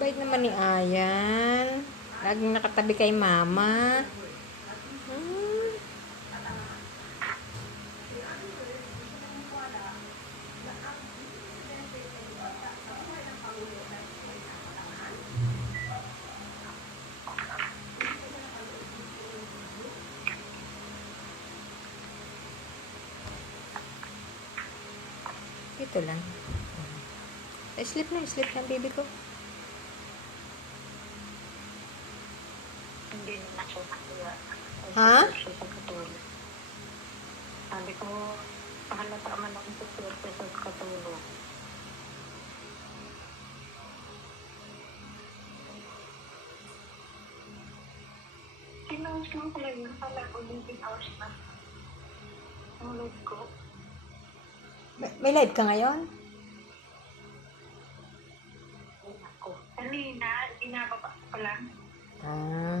Bait naman ni Ayan. Laging nakatabi kay mama. Hmm. Ito lang. Sleep na, baby ko. Hindi na siya nakuha. Ha? Siya sa katulog. Sabi ko, pahalata man ako sa swerte sa katulog. Kinawas lang pala yun. Pala ko 18 hours na. Ang load ko. May live ka ngayon? Ay, ako. Kanina, ginababa ko pa lang. Ah.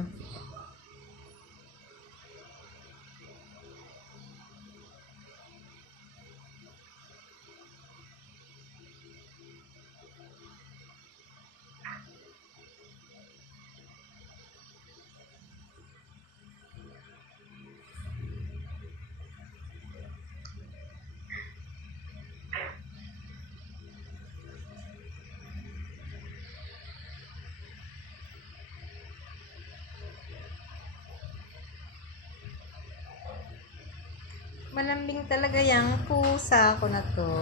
Malambing talaga yung pusa ko na to.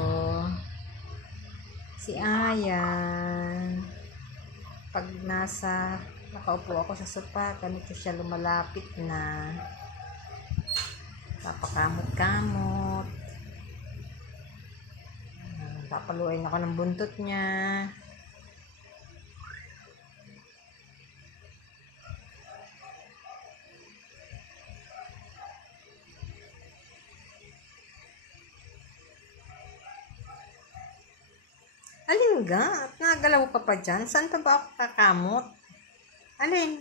Si Ayan. Pag nakaupo ako sa sopa, ganito siya lumalapit na. Papakamot-kamot. Papaluin ako ng buntot niya. Alin ga? At nagalaw ka pa dyan? Saan pa ba ako kakamot? Alin?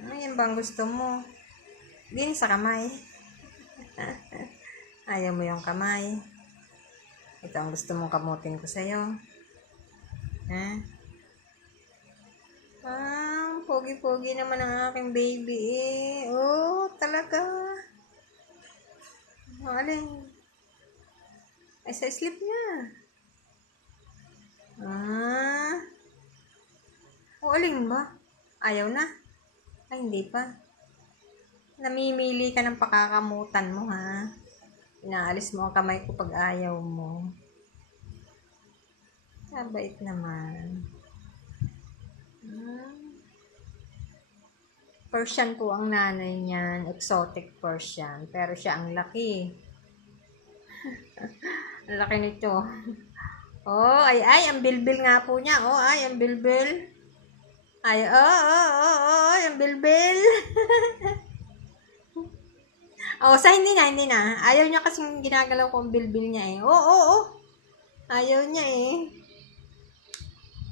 Yan bang gusto mo? Din sa kamay. Ayaw mo yung kamay. Ito ang gusto mong kamutin ko sa'yo. Ha? Pogi-pogi naman ang aking baby eh. Oh, talaga. Alin? Ay, sa sleep na. O, alin ba? Ayaw na? Ay, hindi pa. Namimili ka ng pakakamutan mo, ha? Inaalis mo ang kamay ko pag ayaw mo. Kabait naman. Persian po ang nanay niyan. Exotic Persian. Pero siya ang laki. Ang laki nito. Oh, ay, ang bilbil nga po niya. Oh, ay, ang bilbil. Ay, ang bilbil. Oh, sa hindi na. Ayaw niya kasing ginagalaw ko ang bilbil niya eh. Oh. Ayaw niya eh.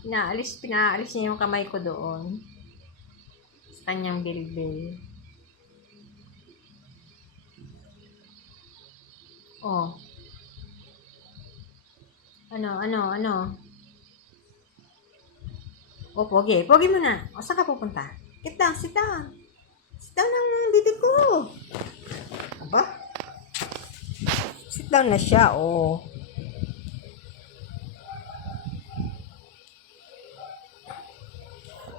Pinaalis niya yung kamay ko doon. Sa kanyang bilbil. Oh. Ano? O, pogi mo na. O, saan ka pupunta? Sit down. Sit down ang bibig ko. Aba? Sit down na siya, o.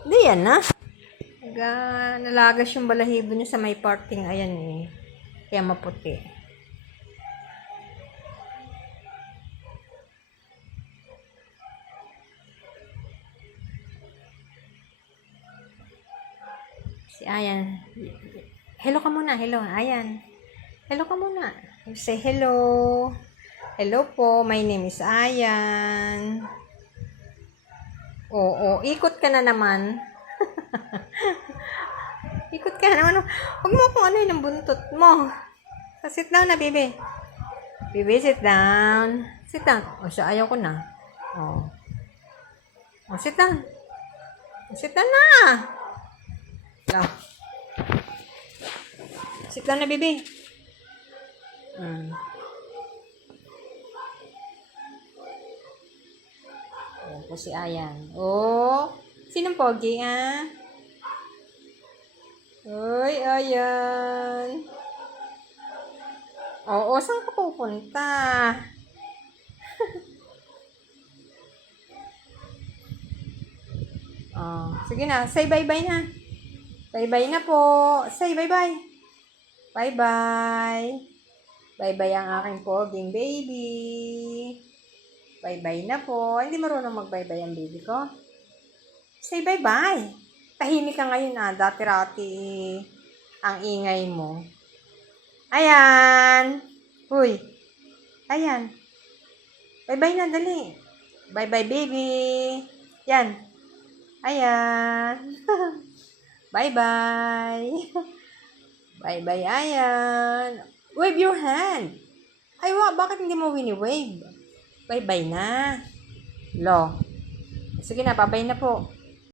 Hindi yan na. Nalagas yung balahibo niya sa may parting, ayan eh. Kaya maputi. Si Ayan. Hello ka muna. Hello, Ayan. Hello ka muna. Say hello. Hello po. My name is Ayan. Oo. Ikot ka na naman. Ikot ka na naman. Huwag mo kung ano yung buntot mo. So, sit down na, baby. Baby, sit down. Sit down. O, siya. Ayaw ko na. O, sit down. Sit down na. Hello. Sit down na, baby. po si Ayan. Oh, sinong pogi, ah? Uy, Ayan. Oo, saan ka pupunta? Oh, sige na, say bye-bye na. Bye-bye na po. Say bye-bye. Bye-bye. Bye-bye ang aking poging baby. Bye-bye na po. Hindi marunong mag-bye-bye ang baby ko. Say bye-bye. Tahimik ka ngayon ah. Dati-rati ang ingay mo. Ayan. Uy. Ayan. Bye-bye na, dali. Bye-bye, baby. Yan. Ayan. Bye-bye. Bye-bye, Ayan. Wave your hand. Ay, bakit hindi mo wini-wave? Bye-bye na. Lo. Sige na, bye-bye na po.